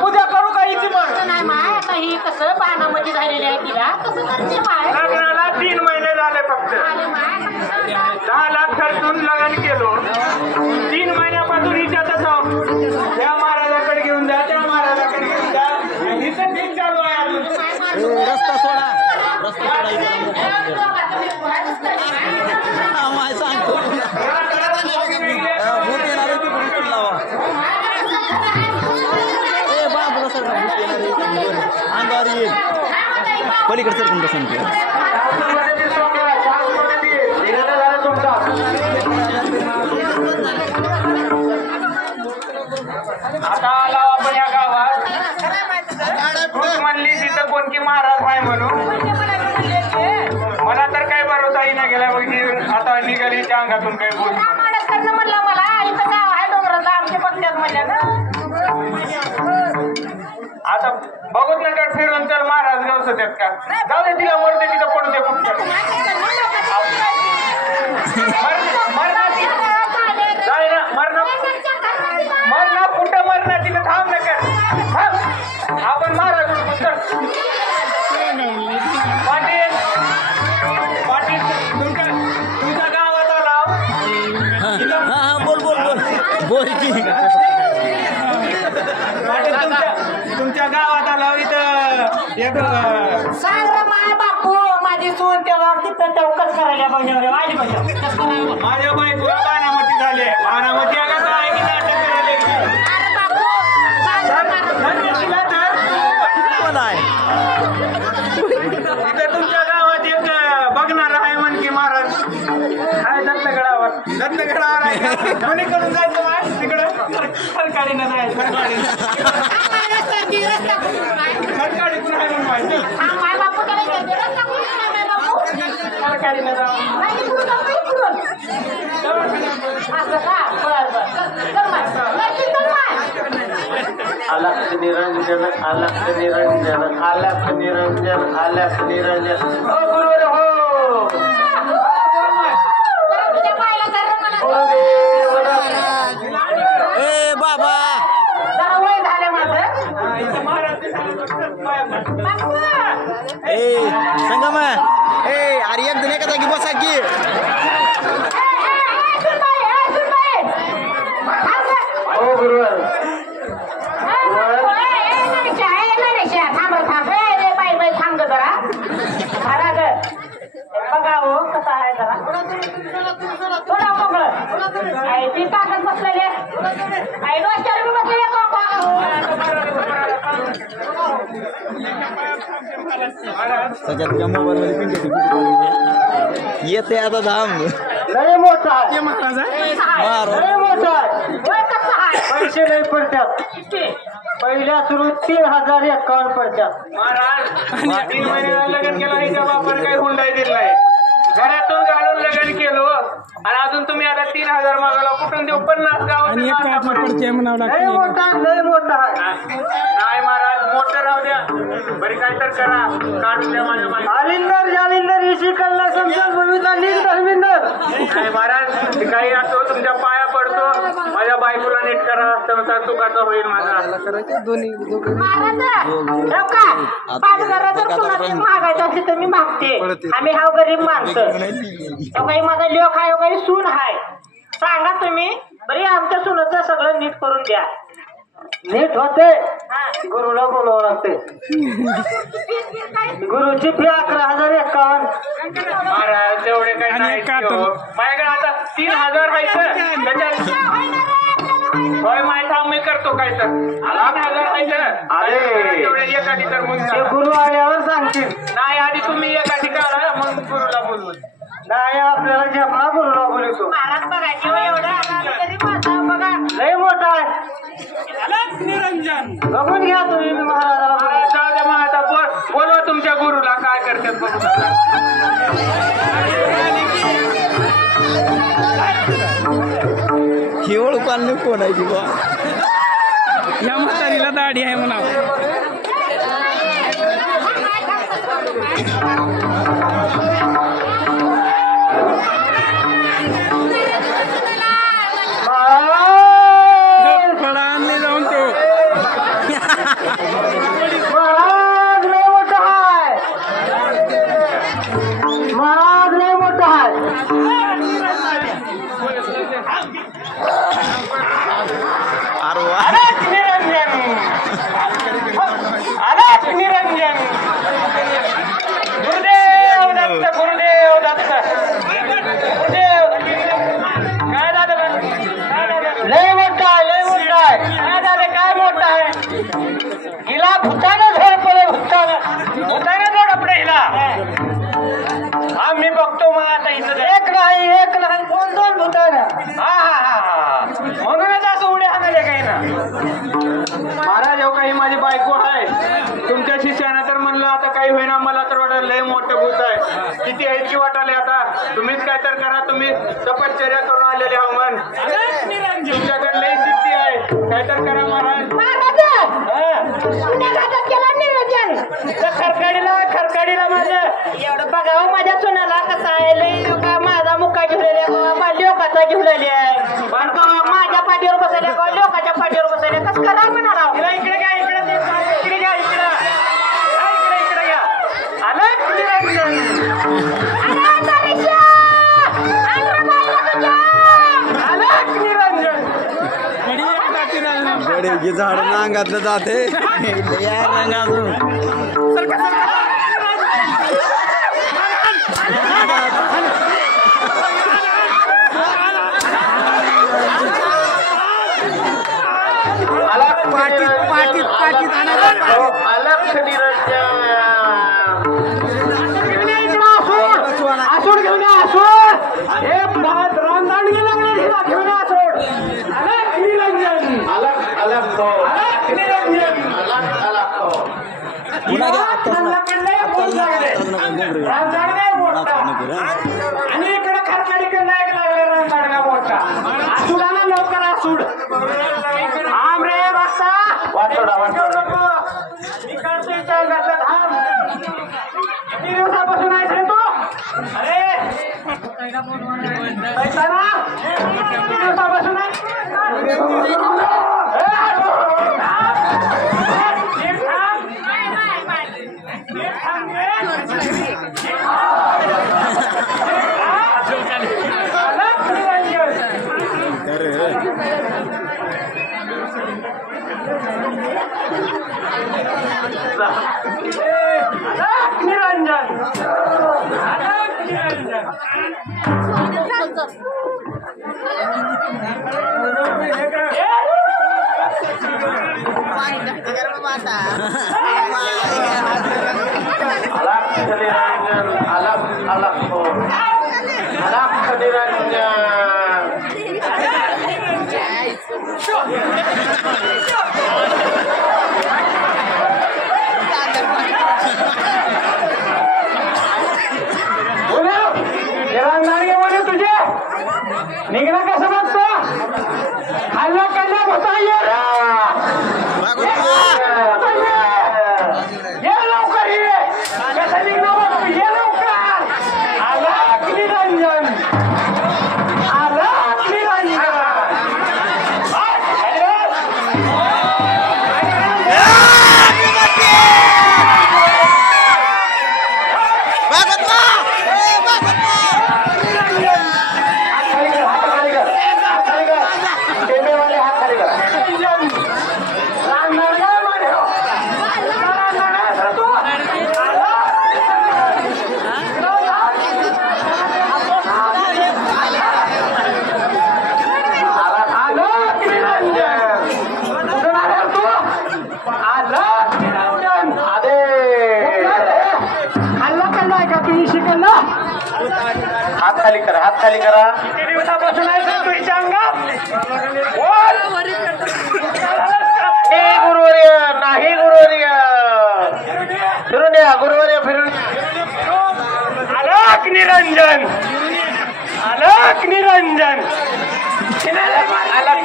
पूजा करू का हिची मग? नाही माय आता ही कसं बाणामध्ये झालेली आहे तिला कसं करते माय लग्नाला 3 महिने झाले फक्त. आले माय 10 लाख खर्चून लग्न केलो. 3 महिन्यापासून हिच्या तसं त्या महाराजाकडे घेऊन जा, त्या महाराजाकडे घेऊन जा. हिचं ठीक चालू आहे अजून. रस्ता सोडा माय सांगतो भूत येणार आहे की भूत लावा ए बाबा सर भूत येणार आहे अंगावर येईल पलीकडे सर तुमचं सांगतो आता आला आपण या गावात. तूच म्हणली तिथं कोणती महाराज आहे म्हणून. मला तर काही भरोसा ही नाही गेला. बघ आता निघाली त्या अंगातून काही बोल. म्हणलं मला इथं गाव आहे डोंगराला आमच्या पत्त्यात म्हणल्या ना आता बघत नका फिरून तर महाराज गावच त्यात का जाऊ दे तिला मरते तिथं पडू दे कुठं मरणा कुठं मरणा तिथं थांब नका थांब आपण महाराज पाटील पाटील तुमच्या गावात आला हा बोल बोल बोल बोल की पाटील तुमच्या गावात आला इथं एक सांग रे माय बापू माझी सून तेव्हा तिथं चौकस करायला पाहिजे आली पाहिजे माझ्या बायकोला बाणामती झाले बाणामती आला का आहे की नाटक करायला अरे बापू कोण आहे तिथं तुमच्या गावात एक बघणार आहे म्हण की महाराज आहे दत्तगडावर आहे कोणीकडून जायचं माय तिकडं सरकारीनं जायचं सरकारीतून आहे म्हणून माहिती माय बापू सरकारीनं जावं असं का अलख निरंजन अलख निरंजन अलख निरंजन अलख निरंजन हो गुरुवर हो तुझ्या पायला ए बाबा जरा वय झालं माझं इथं महाराज ए संगम ए अरे एक दिन एका जागी बसा की हो गुरुवर बघा हो कसं आहे जरा थोडा मोकळं ती ताकद बसलेली डोक्यावर बी बसलेली सगळ्यात मोबाईल मध्ये पिंक येते आता धाम लय मोठा आहे महाराज आहे मार लय मोठा आहे वय कसं आहे पैसे लय पडतात पहिल्या सुरू 3051 पडतात महाराज 3 महिन्याला लग्न केलं हिच्या बापानं काही हुंडाई दिली नाही घरातून घालून लग्न केलं आणि अजून तुम्ही आता 3000 मागायला कुठून देऊ 50 गावात लय मोठा आहे नाही महाराज मोठं राहू द्या बरी काय तर करा काढून द्या माझ्या मागे आलिंदर जालिंदर इशी कल्ला समजल भविता नीट धर्मिंदर नाही महाराज ते काही असो तुमच्या पाया पडतो माझ्या बायकोला नीट करा संसार सुखाचा होईल माझा मागायचं असेल तर मी मागते आम्ही हा गरीब माणसं काही माझा लेख आहे काही सून आहे सांगा तुम्ही बरी आमच्या सुनाचं सगळं नीट करून द्या नीट होते गुरुला बोलावं लागते गुरुची फी 11,051 महाराज तेवढे काही नाही माझ्याकडे आता 3000 व्हायचं त्याच्यात होय माहिती मी करतो काय तर 8,000 व्हायचं अरे. तेवढे एखादी तर मग ते गुरु आल्यावर सांगतील नाही आधी तुम्ही एखादी काढा मग गुरुला बोलवून नाही आपल्याला जपला गुरुला बोलतो महाराज बघायची एवढं आम्हाला गरीब माणसं बघा लय मोठा आहे निरंजन बघून घ्या तुम्ही मी महाराजाला बोलतो. जाऊ दे मग आता बोलवा तुमच्या गुरुला काय करतात बघू ही ओळख कोण आहे की बा या म्हातारीला दाढी आहे म्हणा महाराज! फळा आणले जाऊन तो भूतानं झोडपलं भूतानं जोड आपल्या हिला हा मी बघतो मग आता इथं एक नाही दोन भूतानं हा म्हणूनच असं उड्या हाणाले काही ना महाराज हो काही माझी बायको आहे तुमच्या शिष्यानं तर म्हणलं आता काही होईना मला तर वाटलं लय मोठं भूत आहे किती ऐकी वाटाले आता तुम्हीच काय तर करा तुम्ही तपश्चर्या करून आलेले हो मन तुमच्याकडे लय सिद्धी आहे काय तर करा महाराज खरकाडीला माझं एवढं बघावं माझ्या सोन्याला कसं आहे लय का माझा मुक्का घेऊलेला लोकाचा घेऊलेली आहे पण माझ्या पाठीवर बसायला का लोकाच्या पाठीवर बसायला कसं करा म्हणाला इकडे घ्या इकडे घ्या इकडे घ्या आलं गडे झाड नांगातलं जाते अलक्ष निरंजन आसूड घेऊन या आसूड हे रामदांडगी लागले घेऊन या आसूड अलग निरंजन अलग अलग हो निरंजन अलग हो आणि इकडे खरकाडीकडे एक लागले रामदांडगा मोठा आसूडाला लवकर आसूड आम रे बसा वाटोडा मी काढतोय चालण्याचा धाम किती दिवसापासून आहेस रे तू अरे पैसाना किती दिवसापासून आहे निरंजन अलग अलग हो अलक्ष निरंजन म्हणे तुझे निघणं कसं बघतो खाल्ला कल्ला होता ये लवकर ये कसं निघणं बघतो ये लवकर आला निरंजन हात खाली करा किती दिवसापासून आहे तू हिच्या अंगात गुरुवर्य नाही गुरुवर्य फिरून या गुरुवर्य फिरून अलक निरंजन अलक निरंजन अलक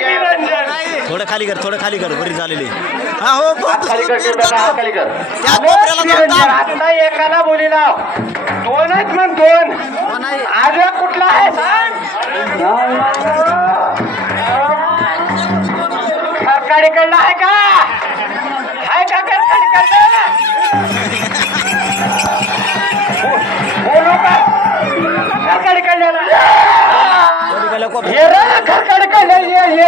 निरंजन थोडं खाली कर बरी झालेली हा हो खाली कर हात खाली कर त्या कोपऱ्याला जाऊन आता एकाला बोली लाव दोन आहेत मग दोन आज कुठला आहे सांग खरकाडीकडला आहे का खरकाडीकडला बोलू का खरकाडीकडला ये रे खरकाडीकडला ये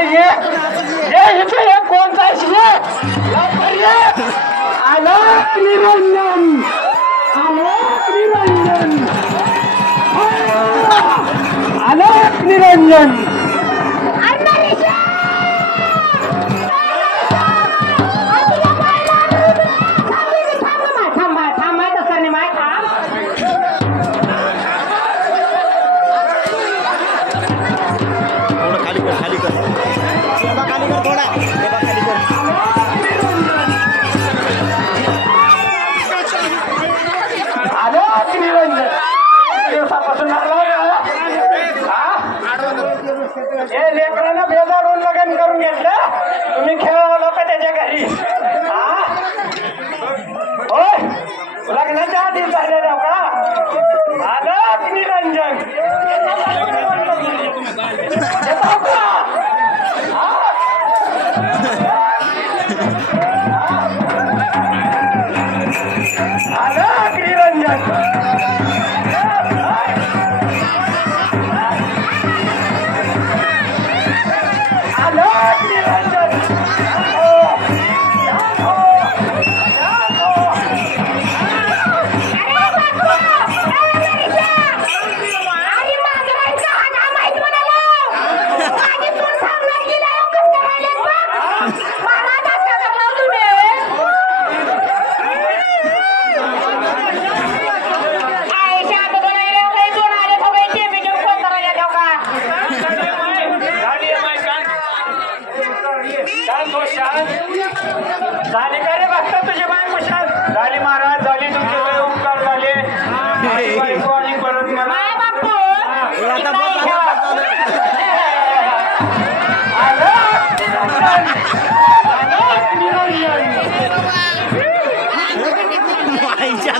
इथे एक कोणता लवकर ये अलक निरंजन अलक निरंजन झाली का रे बघता तुझी बायको शांत झाली महाराज झाली तुमचे लय उपकार झाले माझी बायको आणि परत मला माय बापू आता बस, आता बस. आईच्या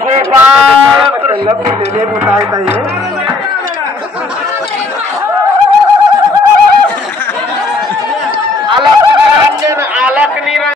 गोपाळ